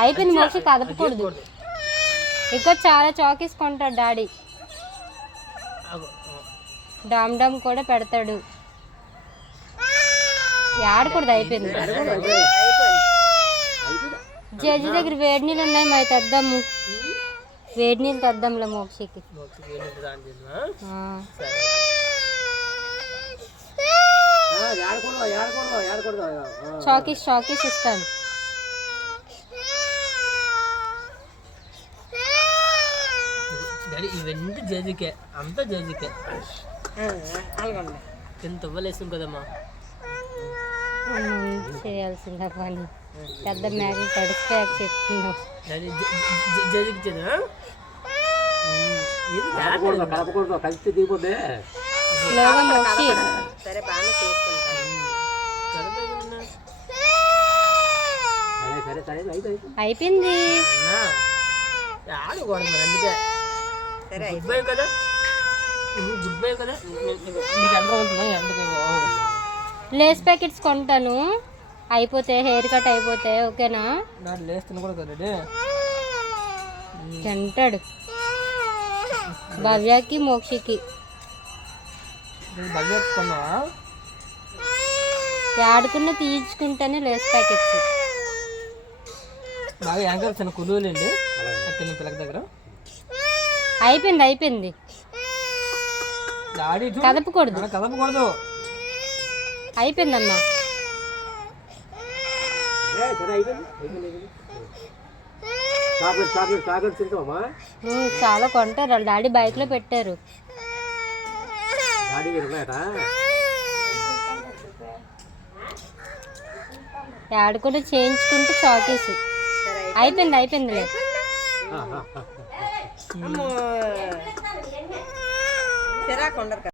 అయిపోయింది మోక్షి, కదపకూడదు. ఇంకా చాలా చాకీస్ కొంటాడు డాడీ. డామ్ డామ్ కూడా పెడతాడు. ఆడకూడదు. అయిపోయింది. జడ్జి దగ్గర వేడి నీళ్ళు ఉన్నాయి, మరి తెద్దాము. వేడి నీళ్ళు తెద్దాంలే మోక్షికి. చాకీస్ చాకీస్ ఇస్తాను. ఇవన్నీ జేజీకే, అంతా జేజీకే. ఎంత ఇవ్వలేసాం కదమ్మా. చేయాల్సిందా పని. పెద్ద మ్యాగీ తడిసిపోయాక చెప్తున్నావు. జేజీకి స్లోగా మోక్షి. అయిపోయింది. ఆడకూడదు మరి, అందుకే. గుడ్ బై కదా, గుడ్ బై కదా. నీకు ఎంత అవుతుందా? లేస్ ప్యాకెట్స్ కొంటాను, అయిపోతే హెయిర్ కట్ అయిపోతే. ఓకేనా? లేస్ తినకూడదు కదా. తింటాడు. భవ్యకి మోక్షికి ఆడుకున్న తీయించుకుంటేనే లేస్ ప్యాకెట్స్. బాగా యాంకర్ చిన్న కులువులేండి పిల్లల దగ్గర. అయిపోయింది అయిపోయింది. కదపకూడదు కదపకూడదు. అయిపోయిందమ్మా. చాలా కొంటారు. వాళ్ళ డాడీ బైక్ లో పెట్టారు. ఆడుకుంటూ చేయించుకుంటూ చాకీస్. అయిపోయింది అయిపోయిందిలే.